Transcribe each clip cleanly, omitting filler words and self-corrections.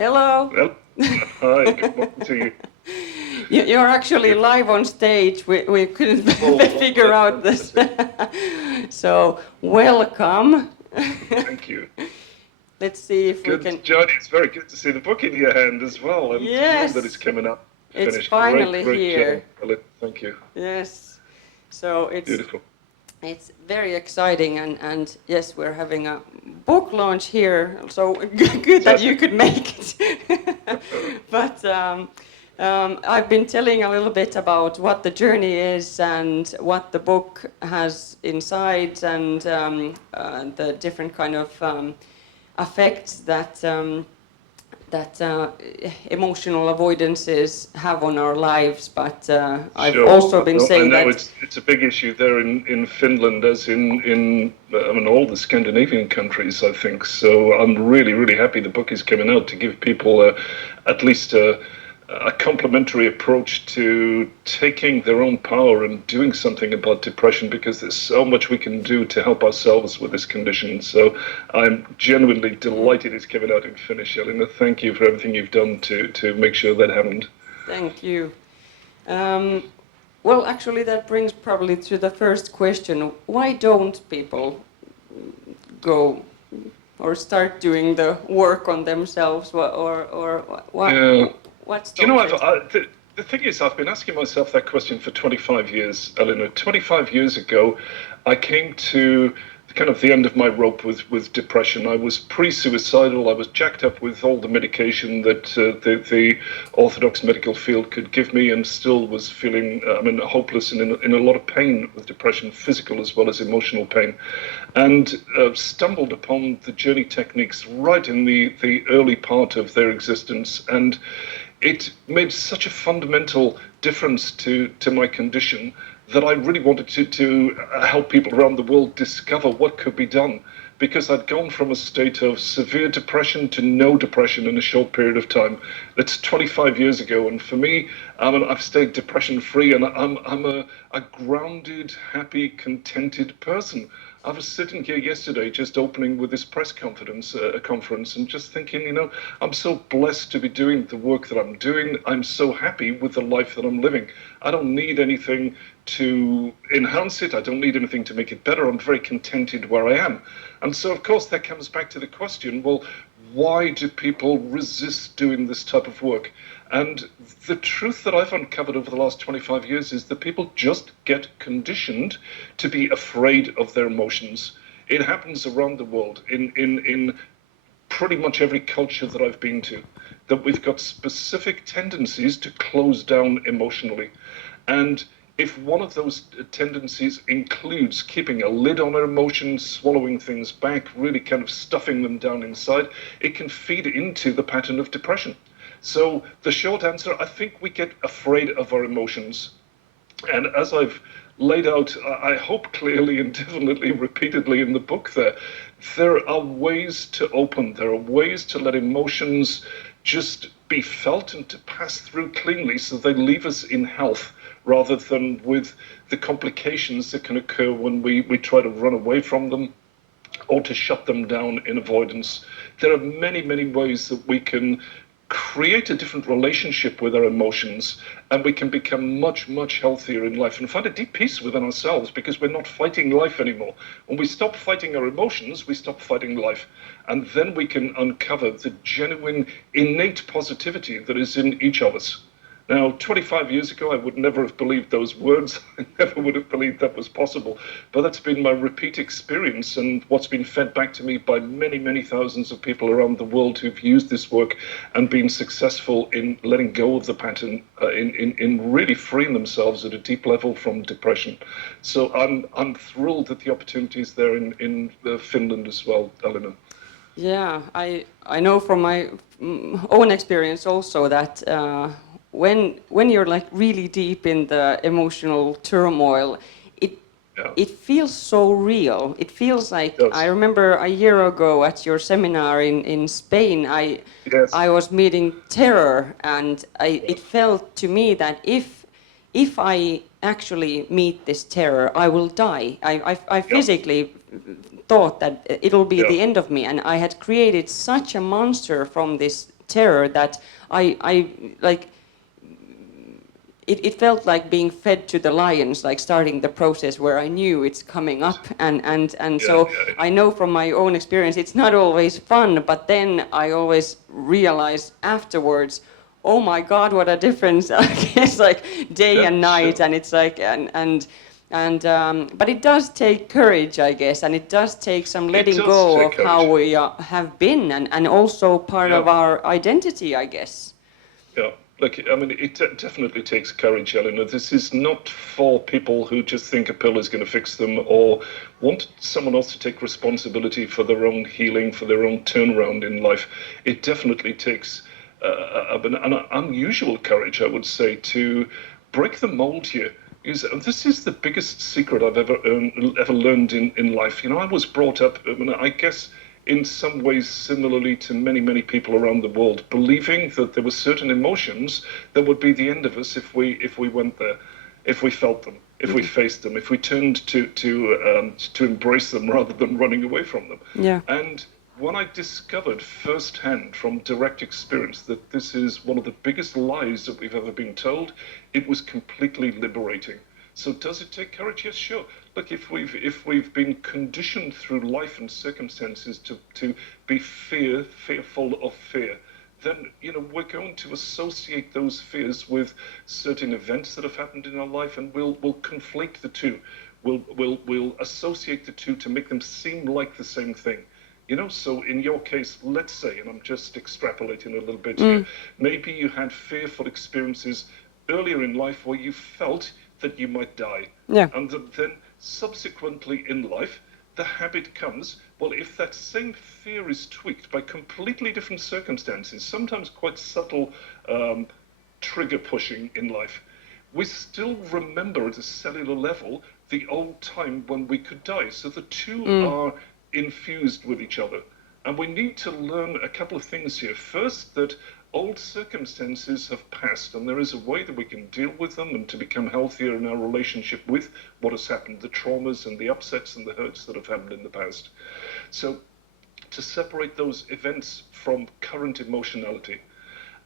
Hello. Well, hi, good morning to you. You're actually live on stage. We couldn't figure out this. So, welcome. Thank you. Let's see if Good, we can... Johnny, it's very good to see the book in your hand as well. I'm thrilled that it's coming up. It's Finished. finally great here. Job. Thank you. Yes. So Beautiful. It's very exciting, and yes, we're having a book launch here, so good that you could make it. But I've been telling a little bit about what the journey is and what the book has inside, and the different kind of effects that emotional avoidances have on our lives, but I've also been saying that... I know that... it's a big issue there in Finland, as in all the Scandinavian countries, I think. So I'm really happy the book is coming out to give people at least a complementary approach to taking their own power and doing something about depression, because there's so much we can do to help ourselves with this condition. So I'm genuinely delighted it's coming out in Finnish. Elina, thank you for everything you've done to make sure that happened. Thank you. Well, actually, that brings probably to the first question. Why don't people go or start doing the work on themselves, or what? What's the... The thing is, I've been asking myself that question for 25 years, Elina. 25 years ago, I came to kind of the end of my rope with depression. I was pre-suicidal. I was jacked up with all the medication that the orthodox medical field could give me, and still was feeling hopeless and in a lot of pain with depression, physical as well as emotional pain. And stumbled upon the journey techniques right in the early part of their existence, and it made such a fundamental difference to my condition that I really wanted to help people around the world discover what could be done, because I'd gone from a state of severe depression to no depression in a short period of time. That's 25 years ago, and for me, I've stayed depression-free, and I'm a grounded, happy, contented person. I was sitting here yesterday just opening with this press conference and just thinking, I'm so blessed to be doing the work that I'm doing. I'm so happy with the life that I'm living. I don't need anything to enhance it. I don't need anything to make it better. I'm very contented where I am. And so, of course, that comes back to the question, well, why do people resist doing this type of work? And the truth that I've uncovered over the last 25 years is that people just get conditioned to be afraid of their emotions. It happens around the world, in pretty much every culture that I've been to, that we've got specific tendencies to close down emotionally. And if one of those tendencies includes keeping a lid on our emotions, swallowing things back, really kind of stuffing them down inside, it can feed into the pattern of depression. So the short answer, I think we get afraid of our emotions. And as I've laid out, I hope clearly and definitely repeatedly in the book there are ways to open, there are ways to let emotions just be felt and to pass through cleanly, so they leave us in health, rather than with the complications that can occur when we try to run away from them or to shut them down in avoidance. There are many ways that we can create a different relationship with our emotions, and we can become much healthier in life and find a deep peace within ourselves, because we're not fighting life anymore. When we stop fighting our emotions, we stop fighting life, and then we can uncover the genuine innate positivity that is in each of us. Now, 25 years ago, I would never have believed those words. I never would have believed that was possible. But that's been my repeat experience, and what's been fed back to me by many thousands of people around the world who've used this work and been successful in letting go of the pattern, in really freeing themselves at a deep level from depression. So I'm thrilled that the opportunity is there in Finland as well, Elina. Yeah, I know from my own experience also that when you're like really deep in the emotional turmoil, it feels so real. It feels like, I remember a year ago at your seminar in Spain, I was meeting terror, and it felt to me that if I actually meet this terror, I will die. I physically thought that it'll be the end of me, and I had created such a monster from this terror that I like. It felt like being fed to the lions, like starting the process where I knew it's coming up, and so I know from my own experience it's not always fun, but then I always realize afterwards, oh my God, what a difference! It's like day and night, and it's like but it does take courage, I guess, and it does take some letting go of how we have been, and also part of our identity, I guess. Yeah. Look, I mean, it definitely takes courage, Elina. This is not for people who just think a pill is going to fix them or want someone else to take responsibility for their own healing, for their own turnaround in life. It definitely takes an unusual courage, I would say, to break the mold here. This is the biggest secret I've ever learned in life. You know, I was brought up, I guess, in some ways similarly to many people around the world, believing that there were certain emotions that would be the end of us if we went there, if we felt them, if we faced them, if we turned to embrace them rather than running away from them. Yeah. And when I discovered firsthand from direct experience that this is one of the biggest lies that we've ever been told, it was completely liberating. So does it take courage? Yes, sure. Look, if we've been conditioned through life and circumstances to be fearful of fear, then we're going to associate those fears with certain events that have happened in our life, and we'll conflate the two. We'll associate the two to make them seem like the same thing. So in your case, let's say, and I'm just extrapolating a little bit here, maybe you had fearful experiences earlier in life where you felt that you might die. Yeah. And then subsequently in life, the habit comes, well, if that same fear is tweaked by completely different circumstances, sometimes quite subtle trigger pushing in life, we still remember at a cellular level the old time when we could die. So the two are infused with each other. And we need to learn a couple of things here. First, that old circumstances have passed, and there is a way that we can deal with them and to become healthier in our relationship with what has happened, the traumas and the upsets and the hurts that have happened in the past. So to separate those events from current emotionality.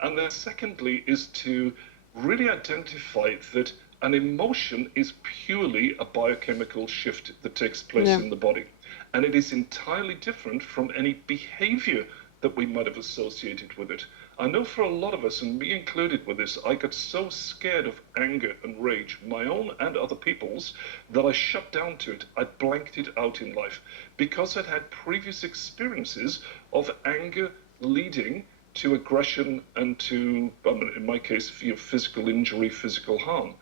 And then secondly is to really identify that an emotion is purely a biochemical shift that takes place in the body. And it is entirely different from any behavior that we might have associated with it. I know for a lot of us, and me included with this, I got so scared of anger and rage, my own and other people's, that I shut down to it. I blanked it out in life because I'd had previous experiences of anger leading to aggression and to, in my case, physical injury, physical harm.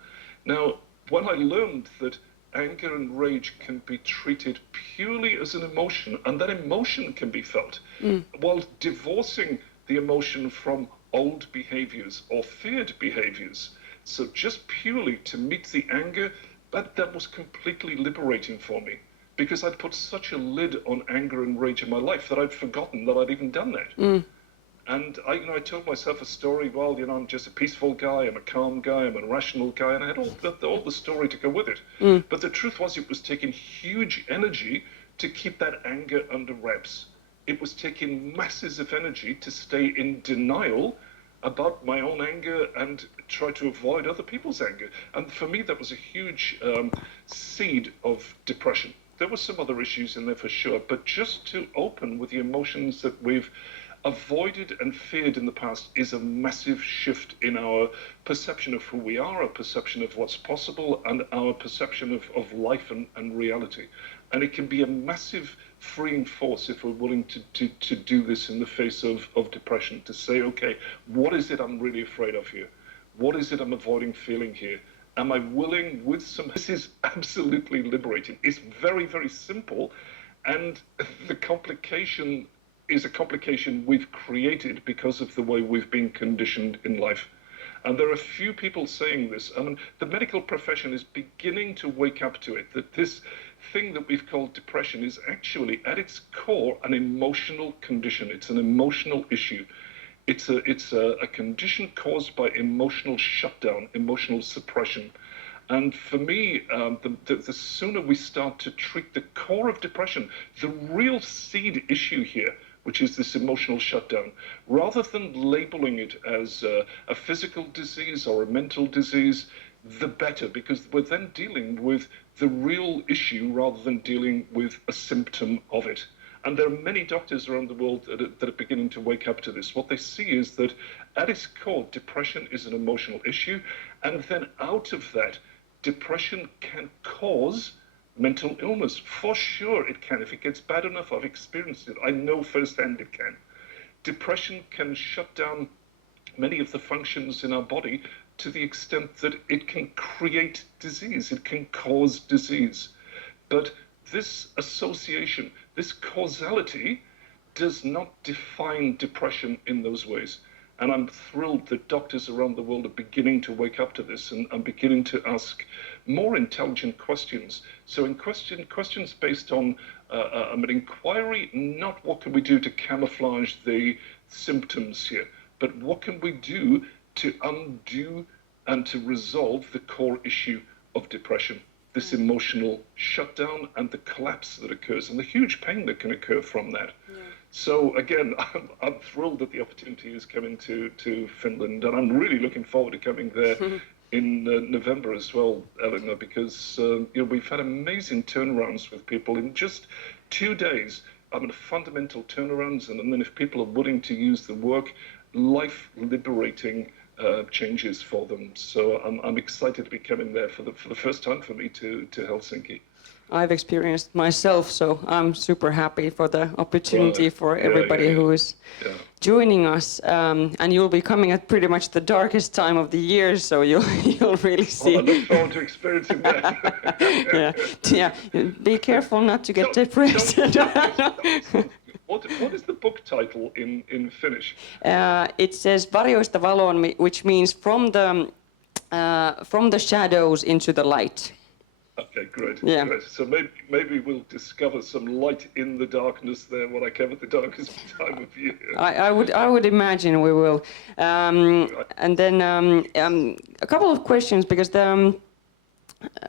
Now, when I learned that anger and rage can be treated purely as an emotion, and that emotion can be felt, while divorcing the emotion from old behaviors or feared behaviors. So just purely to meet the anger, that was completely liberating for me, because I'd put such a lid on anger and rage in my life that I'd forgotten that I'd even done that. And I told myself a story, well, I'm just a peaceful guy, I'm a calm guy, I'm a rational guy, and I had all the story to go with it. But the truth was, it was taking huge energy to keep that anger under wraps. It was taking masses of energy to stay in denial about my own anger and try to avoid other people's anger. And for me, that was a huge seed of depression. There were some other issues in there for sure, but just to open with the emotions that we've avoided and feared in the past is a massive shift in our perception of who we are, our perception of what's possible, and our perception of life and reality. And it can be a massive freeing force if we're willing to do this in the face of depression, to say, okay, what is it I'm really afraid of here? What is it I'm avoiding feeling here? Am I willing with some... This is absolutely liberating. It's very, very simple. And the complication is a complication we've created because of the way we've been conditioned in life. And there are few people saying this. The medical profession is beginning to wake up to it, that this thing that we've called depression is actually, at its core, an emotional condition. It's an emotional issue. It's a condition caused by emotional shutdown, emotional suppression. And for me, the sooner we start to treat the core of depression, the real seed issue here, which is this emotional shutdown. Rather than labeling it as a physical disease or a mental disease, the better, because we're then dealing with the real issue rather than dealing with a symptom of it. And there are many doctors around the world that are beginning to wake up to this. What they see is that at its core, depression is an emotional issue. And then out of that, depression can cause mental illness. For sure it can. If it gets bad enough, I've experienced it. I know firsthand it can. Depression can shut down many of the functions in our body to the extent that it can create disease. It can cause disease. But this association, this causality, does not define depression in those ways. And I'm thrilled that doctors around the world are beginning to wake up to this and beginning to ask more intelligent questions. So in questions based on an inquiry, not what can we do to camouflage the symptoms here, but what can we do to undo and to resolve the core issue of depression, this emotional shutdown and the collapse that occurs and the huge pain that can occur from that. Yeah. So again, I'm thrilled that the opportunity is coming to Finland, and I'm really looking forward to coming there in November as well, Elina, because we've had amazing turnarounds with people in just 2 days. I mean, fundamental turnarounds, and then if people are willing to use the work, life-liberating changes for them. So I'm excited to be coming there for the first time for me to Helsinki. I've experienced myself, so I'm super happy for the opportunity for everybody who is joining us. And you'll be coming at pretty much the darkest time of the year, so you'll really see. I look forward to experiencing that. yeah. Be careful not to get depressed. What is the book title in Finnish? It says Varjoista valoon, which means from the shadows into the light. Okay, great. Yeah. Great. So maybe we'll discover some light in the darkness there when I come at the darkest time of year. I would imagine we will. And then a couple of questions, because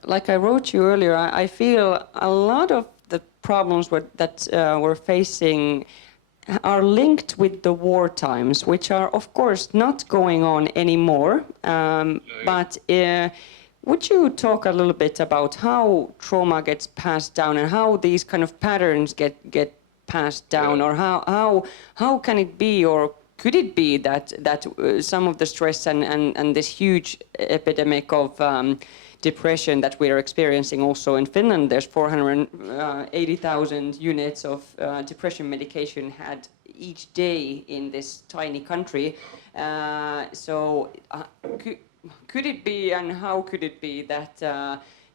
like I wrote you earlier, I feel a lot of the problems that we're facing are linked with the war times, which are of course not going on anymore. But would you talk a little bit about how trauma gets passed down and how these kind of patterns get passed down, or how can it be, or could it be that some of the stress and this huge epidemic of depression that we are experiencing also in Finland, there's 480,000 units of depression medication had each day in this tiny country. Could it be, and how could it be that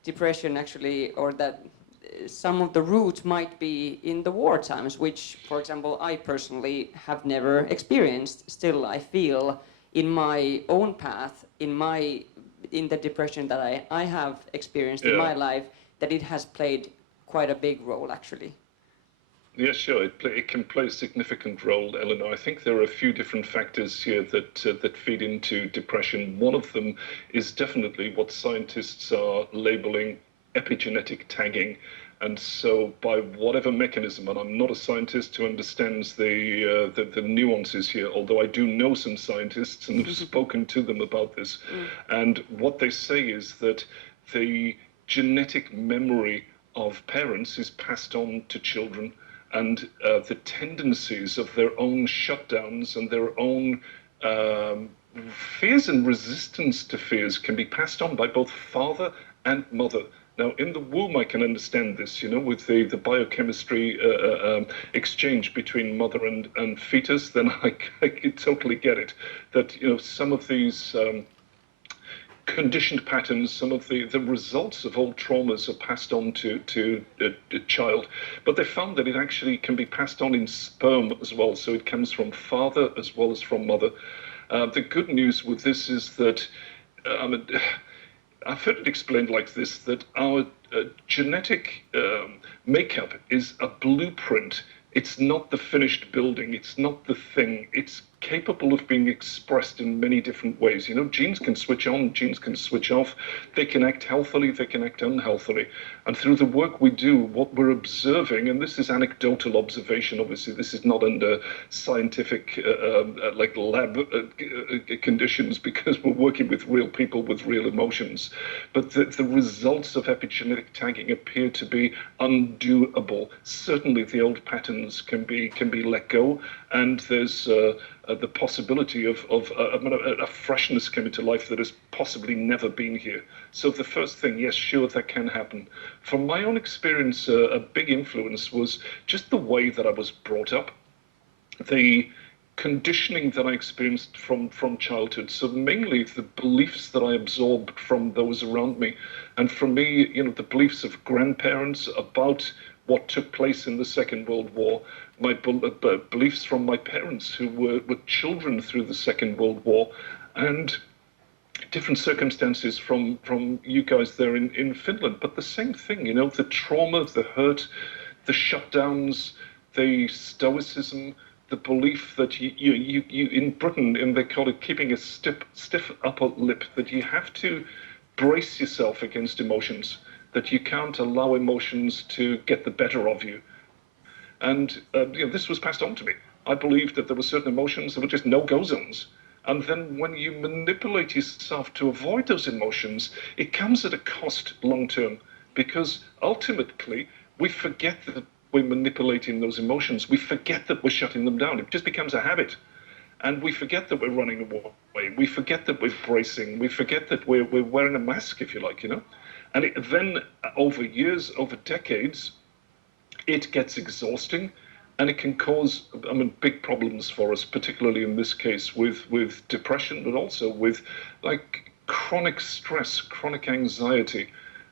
depression actually, or that some of the root might be in the war times, which, for example, I personally have never experienced. Still, I feel in my own path, in the depression that I have experienced in my life, that it has played quite a big role, actually. Yeah, sure. It can play a significant role, Elina. I think there are a few different factors here that feed into depression. One of them is definitely what scientists are labeling epigenetic tagging. And so by whatever mechanism, and I'm not a scientist who understands the nuances here, although I do know some scientists and have spoken to them about this. And what they say is that the genetic memory of parents is passed on to children, and the tendencies of their own shutdowns and their own fears and resistance to fears can be passed on by both father and mother. Now, in the womb, I can understand this, with the biochemistry exchange between mother and fetus, then I can totally get it. That, some of these conditioned patterns, some of the results of old traumas are passed on to a child. But they found that it actually can be passed on in sperm as well. So it comes from father as well as from mother. The good news with this is that I've heard it explained like this, that our genetic makeup is a blueprint. It's not the finished building. It's not the thing. It's capable of being expressed in many different ways. You know, genes can switch on, genes can switch off, they can act healthily, they can act unhealthily. And through the work we do, what we're observing, and this is anecdotal observation, obviously, this is not under scientific like lab conditions, because we're working with real people with real emotions. But the results of epigenetic tagging appear to be undoable. Certainly the old patterns can be let go, and there's the possibility of a freshness coming to life that has possibly never been here. So the first thing, yes, sure, that can happen. From my own experience, a big influence was just the way that I was brought up, the conditioning that I experienced from childhood. So mainly the beliefs that I absorbed from those around me. And for me, you know, the beliefs of grandparents about what took place in the Second World War, my beliefs from my parents who were children through the Second World War, and different circumstances from you guys there in Finland. But the same thing, you know, the trauma, the hurt, the shutdowns, the stoicism, the belief that you in Britain, and they call it keeping a stiff upper lip, that you have to brace yourself against emotions, that you can't allow emotions to get the better of you. And you know, this was passed on to me. I believed that there were certain emotions that were just no-go zones. And then when you manipulate yourself to avoid those emotions, it comes at a cost long-term, because ultimately we forget that we're manipulating those emotions. We forget that we're shutting them down. It just becomes a habit. And we forget that we're running away. We forget that we're bracing. We forget that we're wearing a mask, if you like, you know. And then over years, over decades, it gets exhausting, and it can cause, I mean, big problems for us, particularly in this case with depression, but also with like chronic stress, chronic anxiety.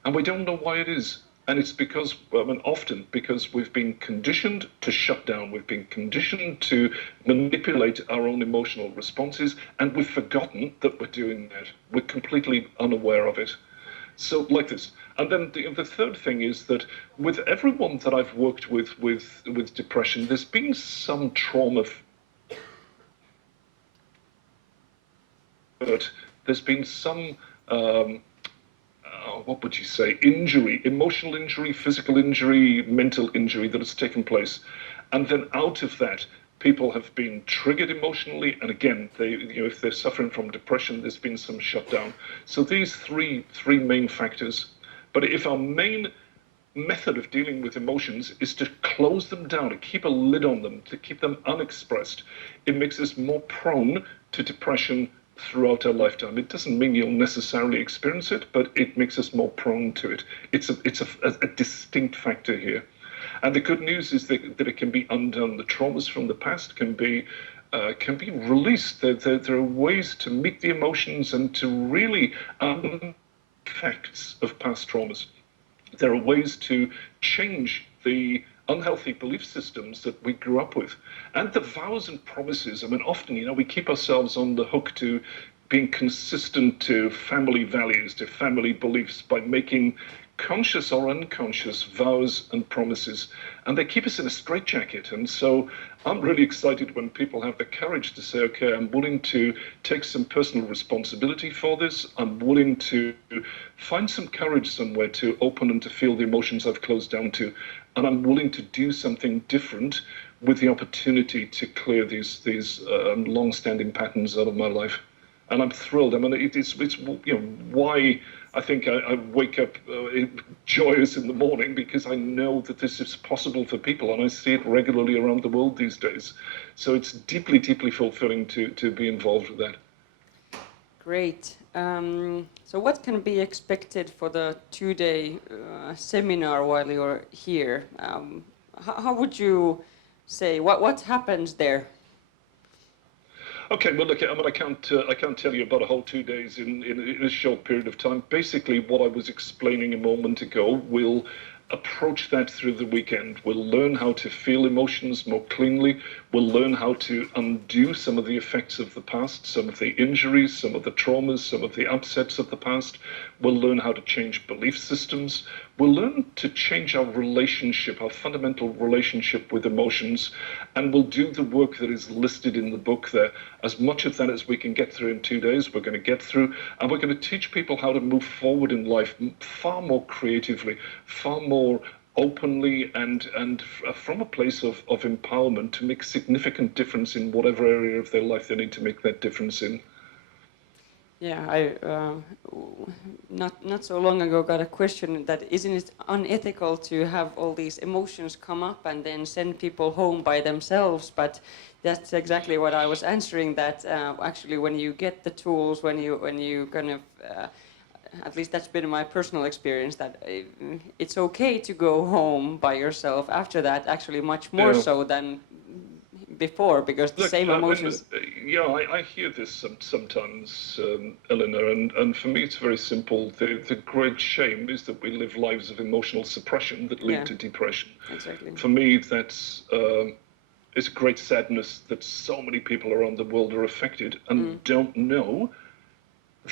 And we don't know why it is. And it's because, I mean, often because we've been conditioned to shut down, we've been conditioned to manipulate our own emotional responses, and we've forgotten that we're doing that. We're completely unaware of it. So like this. And then the third thing is that with everyone that I've worked with depression, there's been some trauma. But there's been some, what would you say, injury, emotional injury, physical injury, mental injury that has taken place. And then out of that, people have been triggered emotionally, and again, if they're suffering from depression, there's been some shutdown. So these three main factors. But if our main method of dealing with emotions is to close them down, to keep a lid on them, to keep them unexpressed, it makes us more prone to depression throughout our lifetime. It doesn't mean you'll necessarily experience it, but it makes us more prone to it. It's a distinct factor here. And the good news is that it can be undone. The traumas from the past can be released. There are ways to meet the emotions and to really effects of past traumas. There are ways to change the unhealthy belief systems that we grew up with. And the vows and promises, I mean, often, you know, we keep ourselves on the hook to being consistent to family values, to family beliefs, by making conscious or unconscious vows and promises, and they keep us in a straitjacket. And so I'm really excited when people have the courage to say, okay, I'm willing to take some personal responsibility for this. I'm willing to find some courage somewhere to open and to feel the emotions I've closed down to, and I'm willing to do something different with the opportunity to clear these long-standing patterns out of my life. And I'm thrilled. I mean, it's you know, why I think I wake up joyous in the morning, because I know that this is possible for people, and I see it regularly around the world these days. So it's deeply, deeply fulfilling to be involved with that. Great. So what can be expected for the two-day seminar while you're here? How would you say, what happens there? Okay, well, look, I mean, I can't tell you about a whole 2 days in a short period of time. Basically, what I was explaining a moment ago, we'll approach that through the weekend. We'll learn how to feel emotions more cleanly. We'll learn how to undo some of the effects of the past, some of the injuries, some of the traumas, some of the upsets of the past. We'll learn how to change belief systems. We'll learn to change our relationship, our fundamental relationship with emotions. and we'll do the work that is listed in the book there. As much of that as we can get through in 2 days, we're going to get through, and we're going to teach people how to move forward in life far more creatively, far more openly, and from a place of empowerment to make significant difference in whatever area of their life they need to make that difference in. Yeah, I not so long ago got a question that isn't it unethical to have all these emotions come up and then send people home by themselves? But that's exactly what I was answering. That actually, when you get the tools, when you kind of at least that's been my personal experience, that it's okay to go home by yourself after that. Actually, much more so than before, because the same emotions. I hear this sometimes, Elina, and for me it's very simple. The great shame is that we live lives of emotional suppression that lead to depression. Exactly. For me, that's it's a great sadness that so many people around the world are affected and don't know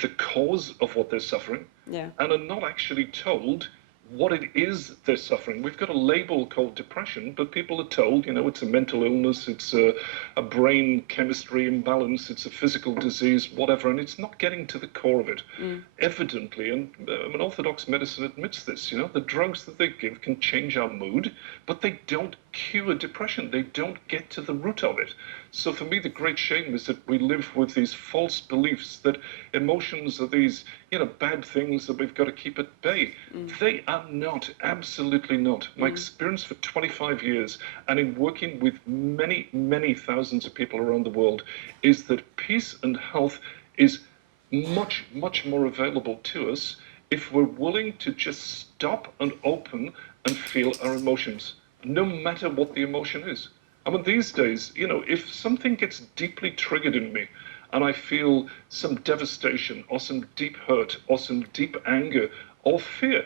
the cause of what they're suffering, and are not actually told what it is they're suffering. We've got a label called depression, but people are told, it's a mental illness, it's a brain chemistry imbalance, it's a physical disease, whatever, and it's not getting to the core of it. Evidently, and an orthodox medicine admits this, the drugs that they give can change our mood, but they don't cure depression. They don't get to the root of it. So for me, the great shame is that we live with these false beliefs that emotions are these, bad things that we've got to keep at bay. They are not, absolutely not. My experience for 25 years and in working with many, many thousands of people around the world is that peace and health is much, much more available to us if we're willing to just stop and open and feel our emotions, no matter what the emotion is. I mean, these days, if something gets deeply triggered in me and I feel some devastation or some deep hurt or some deep anger or fear,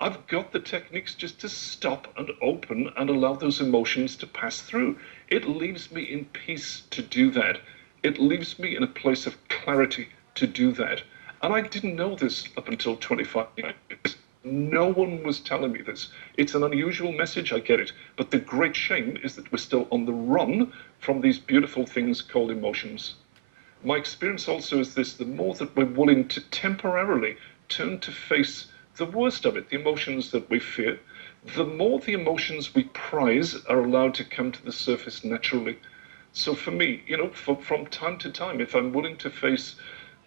I've got the techniques just to stop and open and allow those emotions to pass through. It leaves me in peace to do that. It leaves me in a place of clarity to do that. And I didn't know this up until 25 years. No one was telling me this. It's an unusual message, I get it. But the great shame is that we're still on the run from these beautiful things called emotions. My experience also is this: the more that we're willing to temporarily turn to face the worst of it, the emotions that we fear, the more the emotions we prize are allowed to come to the surface naturally. So for me, from time to time, if I'm willing to face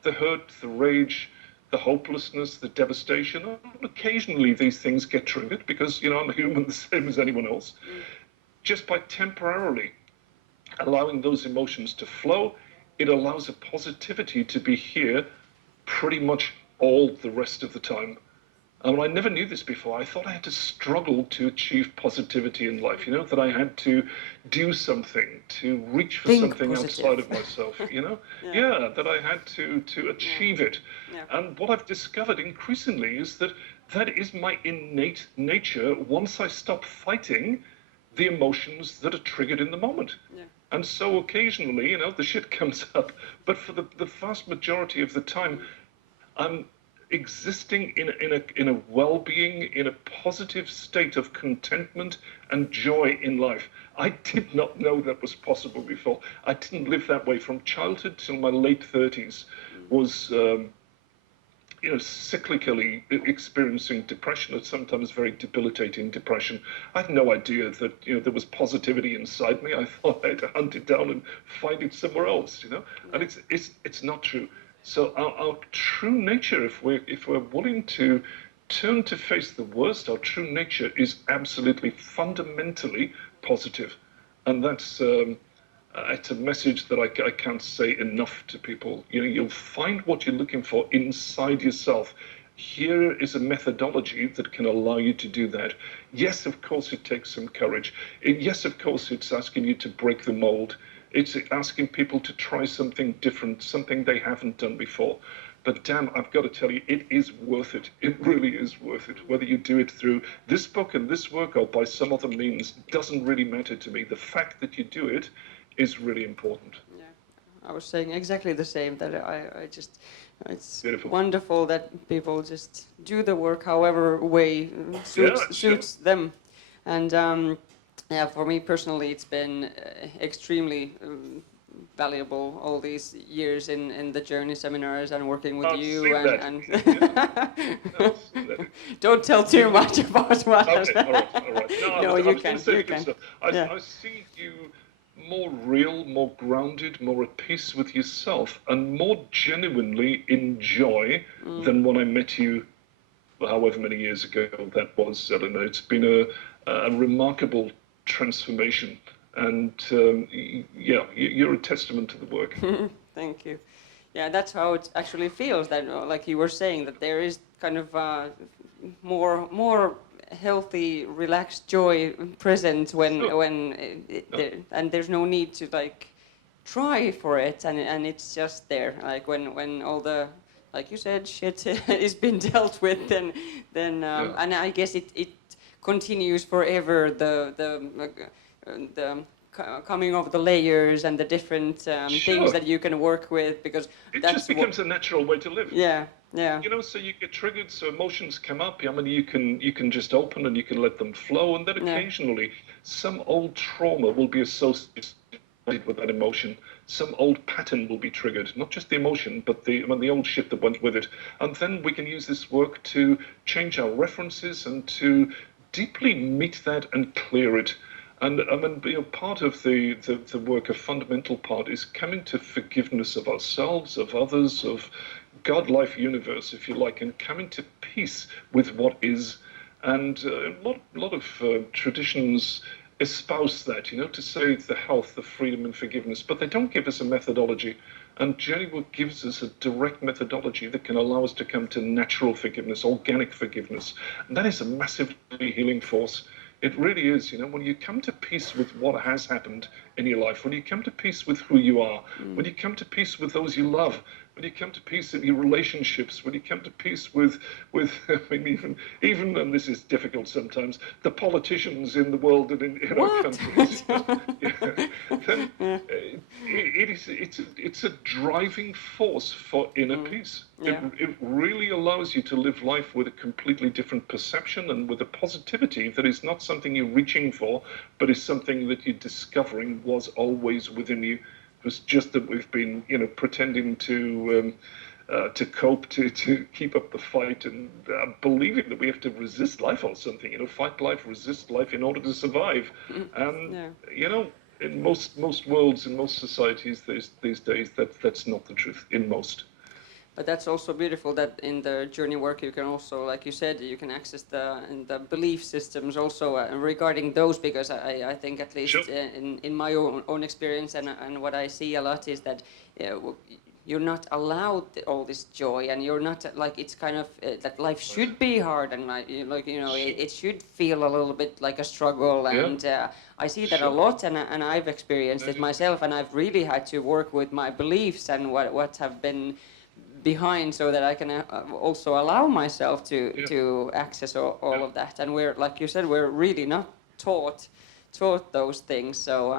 the hurt, the rage, the hopelessness, the devastation, occasionally these things get triggered because, I'm a human the same as anyone else. Just by temporarily allowing those emotions to flow, it allows a positivity to be here pretty much all the rest of the time. And I never knew this before. I thought I had to struggle to achieve positivity in life, that I had to do something, to reach for something outside of myself, that I had to achieve it. And what I've discovered increasingly is that is my innate nature once I stop fighting the emotions that are triggered in the moment. And so occasionally, the shit comes up, but for the vast majority of the time, I'm existing in a well-being, in a positive state of contentment and joy in life. I did not know that was possible before. I didn't live that way from childhood till my late 30s. Was cyclically experiencing depression, or sometimes very debilitating depression. I had no idea that there was positivity inside me. I thought I had to hunt it down and find it somewhere else. And it's not true. So our true nature, if we're willing to turn to face the worst, our true nature is absolutely fundamentally positive, and that's it's a message that I can't say enough to people. You'll find what you're looking for inside yourself. Here is a methodology that can allow you to do that. Yes, of course, it takes some courage. Yes, of course, it's asking you to break the mold. It's asking people to try something different, something they haven't done before. But damn, I've got to tell you, it is worth it. It really is worth it. Whether you do it through this book and this work or by some other means doesn't really matter to me. The fact that you do it is really important. Yeah, I was saying exactly the same, that I just, it's Beautiful. Wonderful that people just do the work however way suits them. And Yeah, for me personally, it's been extremely valuable all these years in the journey seminars and working with you and don't tell too much about what okay, all right. No, you I can. I see you more real, more grounded, more at peace with yourself, and more genuinely enjoy than when I met you, however many years ago that was, Elina. It's been a remarkable transformation, and yeah, you're a testament to the work. Thank you. Yeah, that's how it actually feels. That, like you were saying, that there is kind of more healthy, relaxed joy present and there's no need to like try for it, and it's just there. Like when all the, like you said, shit is been dealt with, then and I guess it continues forever. The coming of the layers and the different things that you can work with, because it just becomes a natural way to live. Yeah. You know, so you get triggered, so emotions come up. I mean, you can just open and you can let them flow, and then occasionally some old trauma will be associated with that emotion. Some old pattern will be triggered, not just the emotion, but the old shit that went with it. And then we can use this work to change our references and to deeply meet that and clear it. And I mean, part of the work, a fundamental part, is coming to forgiveness of ourselves, of others, of God, life, universe, if you like, and coming to peace with what is. And a lot of traditions espouse that, to say the health, the freedom and forgiveness, but they don't give us a methodology. And Jennywood gives us a direct methodology that can allow us to come to natural forgiveness, organic forgiveness. And that is a massively healing force. It really is, when you come to peace with what has happened in your life, when you come to peace with who you are, when you come to peace with those you love, when you come to peace in your relationships, when you come to peace with I mean, even, and this is difficult sometimes, the politicians in the world and in our countries, then it's a driving force for inner peace. Yeah. It really allows you to live life with a completely different perception and with a positivity that is not something you're reaching for, but is something that you're discovering was always within you. It was just that we've been, pretending to cope, to keep up the fight, and believing that we have to resist life or something. Fight life, resist life in order to survive. And in most worlds, in most societies these days, that's not the truth. In most. But that's also beautiful that in the journey work you can also, like you said, you can access the belief systems also regarding those, because I think at least in my own experience and what I see a lot is that you're not allowed all this joy, and you're not like, it's kind of that life should be hard, and it should feel a little bit like a struggle, and I see that a lot, and I've experienced it myself, and I've really had to work with my beliefs and what have been behind, so that I can also allow myself to access all of that. And we're, like you said, we're really not taught those things. So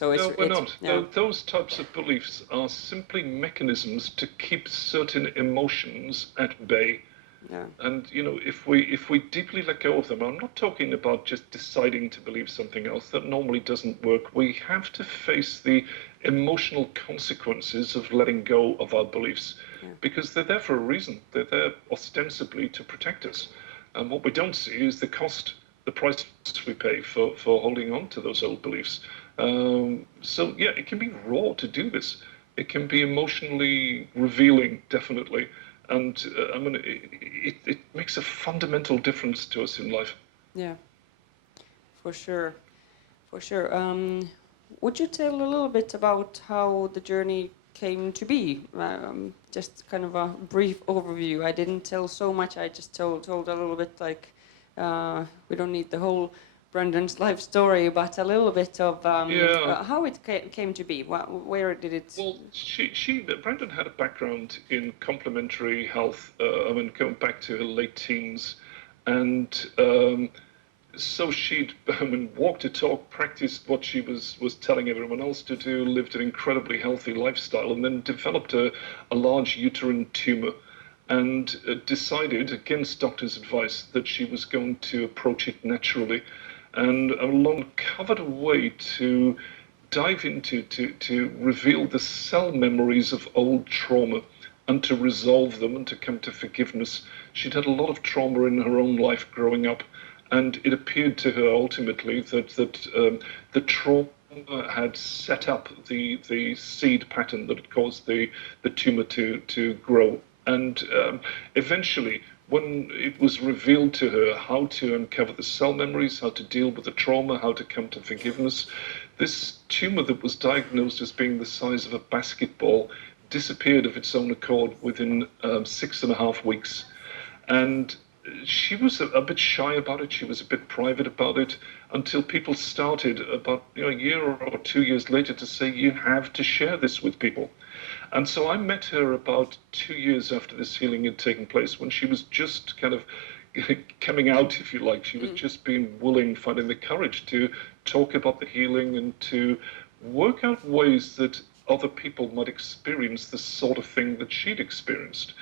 no, we're not. Yeah. Those types of beliefs are simply mechanisms to keep certain emotions at bay. Yeah. And if we deeply let go of them, I'm not talking about just deciding to believe something else. That normally doesn't work. We have to face the emotional consequences of letting go of our beliefs, because they're there for a reason. They're there ostensibly to protect us. And what we don't see is the cost, the price we pay for holding on to those old beliefs. So yeah, it can be raw to do this. It can be emotionally revealing, definitely. And it makes a fundamental difference to us in life. Yeah, for sure. Would you tell a little bit about how the journey came to be? Just kind of a brief overview. I didn't tell so much. I just told a little bit, like, we don't need the whole Brandon's life story, but a little bit of how it came to be. Where did it? Well, Brandon had a background in complementary health. Going back to her late teens, and so she'd walked the talk, practiced what she was telling everyone else to do, lived an incredibly healthy lifestyle, and then developed a large uterine tumor, and decided, against doctor's advice, that she was going to approach it naturally. And Alon covered a way to dive into, to reveal the cell memories of old trauma and to resolve them and to come to forgiveness. She'd had a lot of trauma in her own life growing up, and it appeared to her ultimately that the trauma had set up the seed pattern that had caused the tumor to grow. And eventually, when it was revealed to her how to uncover the cell memories, how to deal with the trauma, how to come to forgiveness, this tumor that was diagnosed as being the size of a basketball disappeared of its own accord within 6.5 weeks. And she was a bit shy about it. She was a bit private about it until people started about a year or 2 years later to say, you have to share this with people. And so I met her about 2 years after this healing had taken place, when she was just kind of coming out, if you like. She was just being willing, finding the courage to talk about the healing and to work out ways that other people might experience the sort of thing that she'd experienced.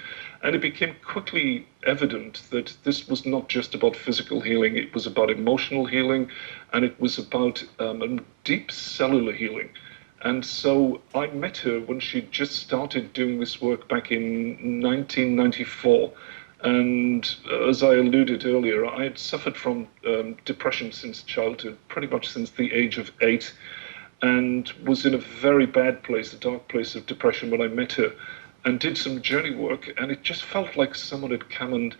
And it became quickly evident that this was not just about physical healing, it was about emotional healing, and it was about deep cellular healing. And so I met her when she just started doing this work back in 1994. And as I alluded earlier, I had suffered from depression since childhood, pretty much since the age of 8, and was in a very bad place, a dark place of depression when I met her, and did some journey work, and it just felt like someone had come and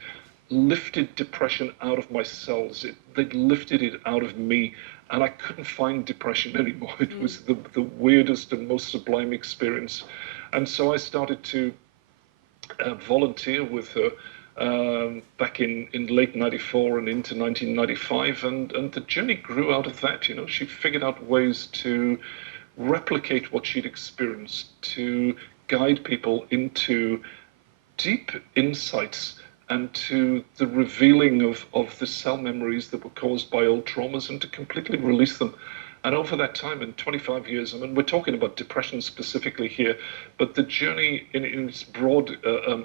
lifted depression out of my cells. They'd lifted it out of me, and I couldn't find depression anymore. It was the weirdest and most sublime experience. And so I started to volunteer with her back in late 94 and into 1995, and the journey grew out of that. She figured out ways to replicate what she'd experienced, to guide people into deep insights and to the revealing of the cell memories that were caused by old traumas, and to completely release them. And over that time, in 25 years, I mean, we're talking about depression specifically here, but the journey in its broad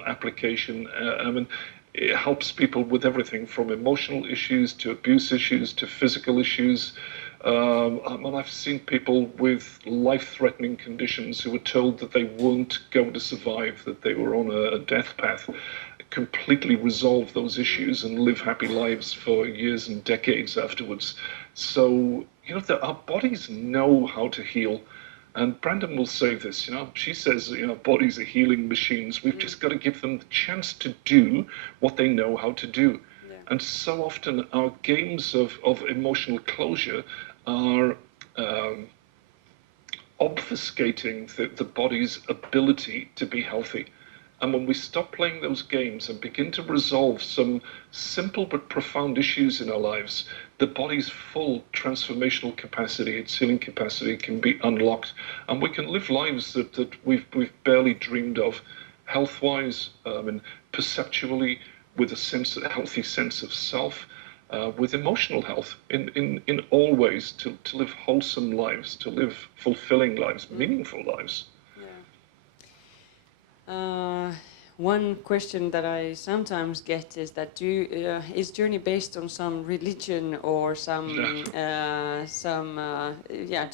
application, I mean, it helps people with everything from emotional issues to abuse issues to physical issues. And I've seen people with life-threatening conditions who were told that they weren't going to survive, that they were on a death path, completely resolve those issues and live happy lives for years and decades afterwards. So, our bodies know how to heal. And Brandon will say this, she says, bodies are healing machines. We've just got to give them the chance to do what they know how to do. Yeah. And so often our games of emotional closure are obfuscating the body's ability to be healthy. And when we stop playing those games and begin to resolve some simple but profound issues in our lives, the body's full transformational capacity, its healing capacity, can be unlocked. And we can live lives that we've barely dreamed of, health-wise, and perceptually, with a healthy sense of self, with emotional health, in all ways, to live wholesome lives, to live fulfilling lives, meaningful lives. One question that I sometimes get is that is Journey based on some religion or some do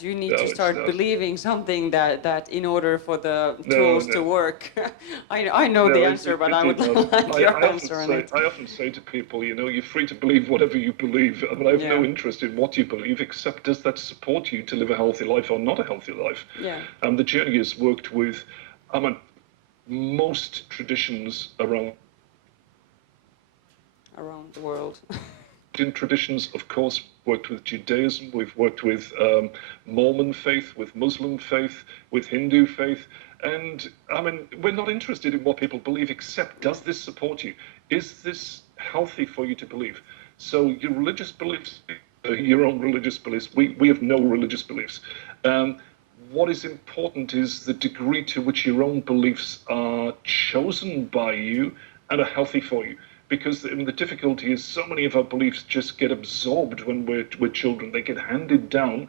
you need to start believing something that in order for the tools to work? I know the answer, but I would like your answer on it. I often say to people, you're free to believe whatever you believe. I mean, I have no interest in what you believe, except does that support you to live a healthy life or not a healthy life? Yeah. The Journey has worked with, most traditions around the world. In traditions, of course, worked with Judaism, we've worked with Mormon faith, with Muslim faith, with Hindu faith, and we're not interested in what people believe, except does this support you? Is this healthy for you to believe? So your religious beliefs, your own religious beliefs, we have no religious beliefs. What is important is the degree to which your own beliefs are chosen by you and are healthy for you. Because the difficulty is so many of our beliefs just get absorbed when we're children. They get handed down,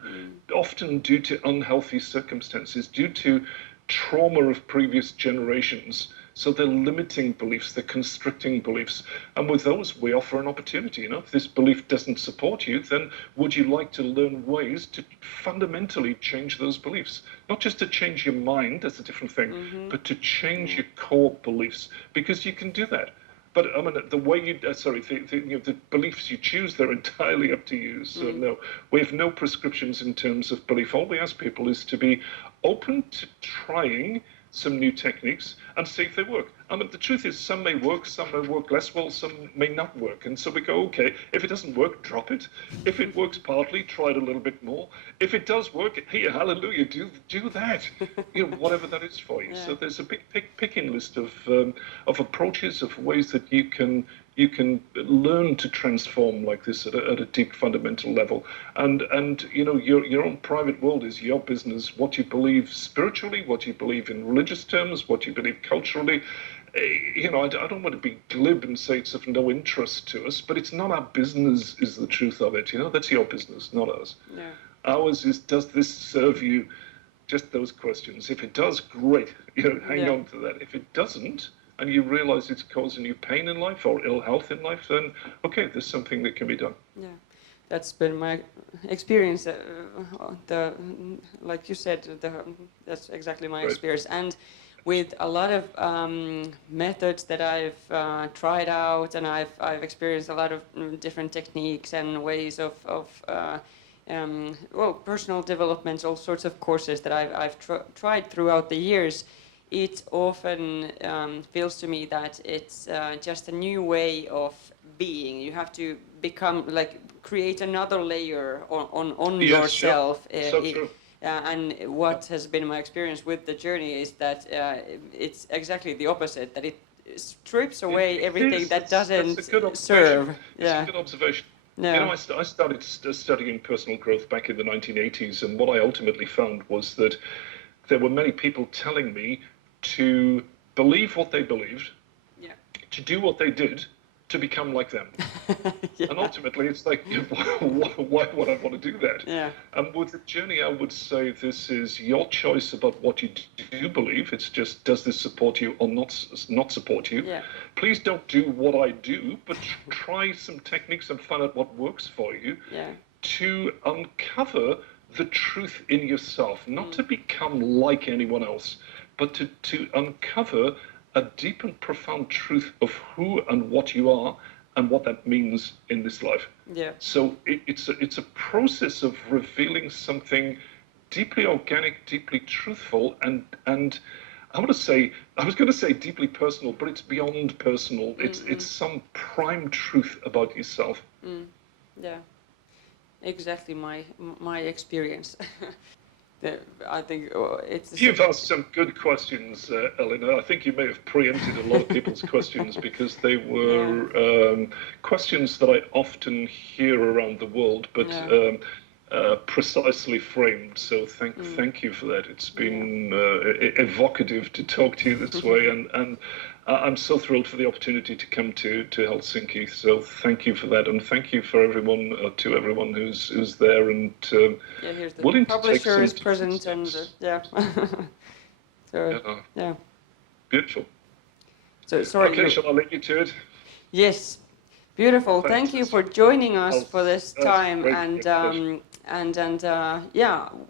often due to unhealthy circumstances, due to trauma of previous generations. So they're limiting beliefs, they're constricting beliefs. And with those, we offer an opportunity. If this belief doesn't support you, then would you like to learn ways to fundamentally change those beliefs? Not just to change your mind, that's a different thing, but to change your core beliefs, because you can do that. But I mean, the way the beliefs you choose, they're entirely up to you. So no, we have no prescriptions in terms of belief. All we ask people is to be open to trying some new techniques and see if they work. I mean, the truth is, some may work less well, some may not work. And so we go, okay, if it doesn't work, drop it. If it works partly, try it a little bit more. If it does work, hey, hallelujah, do that. Whatever that is for you. Yeah. So there's a big picking list of approaches, of ways that you can learn to transform like this at a deep fundamental level. And your own private world is your business. What you believe spiritually, what you believe in religious terms, what you believe culturally. I don't want to be glib and say it's of no interest to us, but it's not our business is the truth of it. That's your business, not ours. Yeah. Ours is, does this serve you? Just those questions. If it does, great. Hang on to that. If it doesn't, and you realize it's causing you pain in life or ill health in life, then okay, there's something that can be done. Yeah, that's been my experience. Like you said, that's exactly my experience. And with a lot of methods that I've tried out, and I've experienced a lot of different techniques and ways of personal development, all sorts of courses that I've tried throughout the years. It often feels to me that it's just a new way of being. You have to create another layer on yourself. Sure. So true. And what has been my experience with the journey is that it's exactly the opposite, that it strips away everything that doesn't serve. It's a good observation. Yeah. I started studying personal growth back in the 1980s, and what I ultimately found was that there were many people telling me to believe what they believed, to do what they did, to become like them. And ultimately, it's like, why would I want to do that? Yeah. And with the journey, I would say this is your choice about what you do believe. It's just, does this support you or not support you? Yeah. Please don't do what I do, but try some techniques and find out what works for you to uncover the truth in yourself, not to become like anyone else, but to uncover a deep and profound truth of who and what you are and what that means in this life. Yeah. So it's a process of revealing something deeply organic, deeply truthful, and I was going to say deeply personal, but it's beyond personal. It's some prime truth about yourself. Yeah, exactly my experience. I think you've asked some good questions, Elina. I think you may have preempted a lot of people's questions, because they were questions that I often hear around the world, but precisely framed. So thank you for that. It's been evocative to talk to you this way, and I'm so thrilled for the opportunity to come to Helsinki. So thank you for that, and thank you for everyone who's there and here's the willing to take publisher is some present, and so beautiful. So sorry. Okay, shall I lead you to it? Yes, beautiful. Fantastic. Thank you for joining us for this time, great. and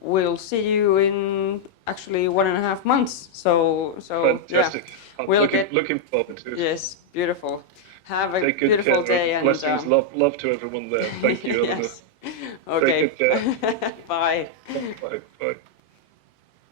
we'll see you in actually 1.5 months. So fantastic. I'm looking forward to it. Yes, beautiful. Have a Take good beautiful care. day, and blessings, love to everyone there. Thank you, Elina. Yes. Okay. Take good care. Bye. Bye.